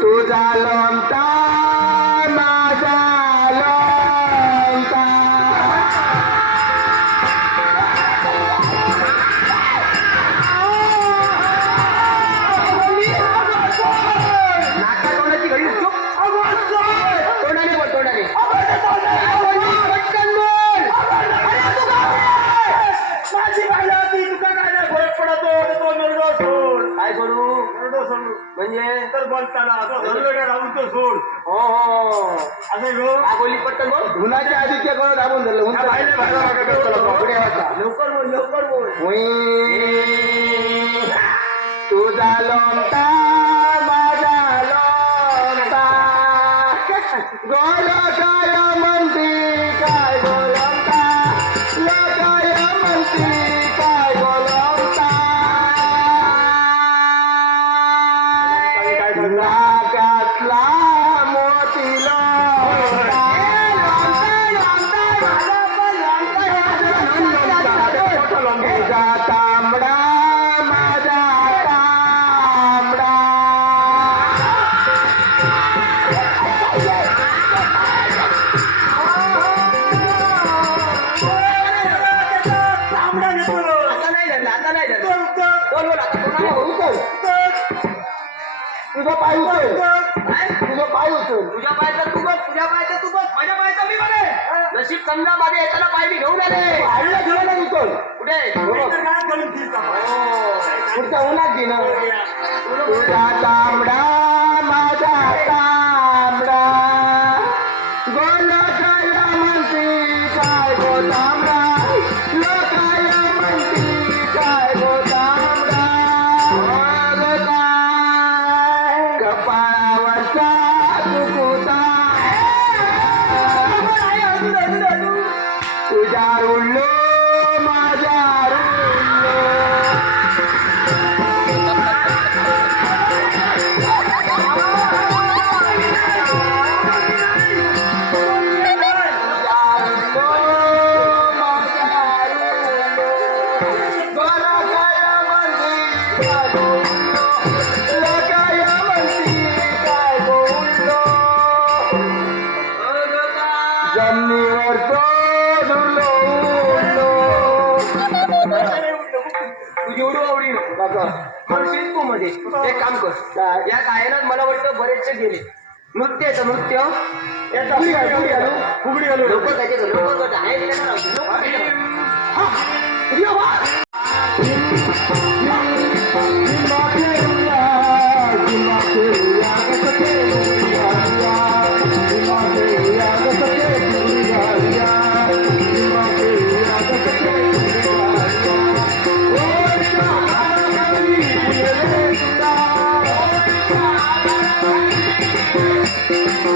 तुझा लोमता म्हणजे तर बोलताना तो हलगड्या लावून तो सोड हो हो असं घेऊ काय बोलली पटकन बोल उन्हाच्या आधी ते कळत दाबून धरलं उंच बाहेर बाहेर बाहेर बाहेर चला, चला, पुढे वाचा. लवकर बोल लवकर बोल हुई. तुझा लोमता माझा लोमता गोल नाही धरलं. बोल, बोल, बोल, उचल. तुझा पाय उचल काय? तुझा पाय उचल तुझ्या पायाचा तू बघ तुझ्या पायाचा तू बघ माझ्या पायाचा मी बघे नशीब समजा माझ्या येताना पाय मी घेऊन आले आईला घेऊन आले उचल कुठे हो पुढच्या उन्हात घे ना तुझा तांबडा म्हणशील तू मध्ये एक काम कर. या गायनात मला वाटतं बरेचसे गेले. नृत्य येतं नृत्य. फुगडी घाल, लोक त्याचे लोक करतात. Yeah.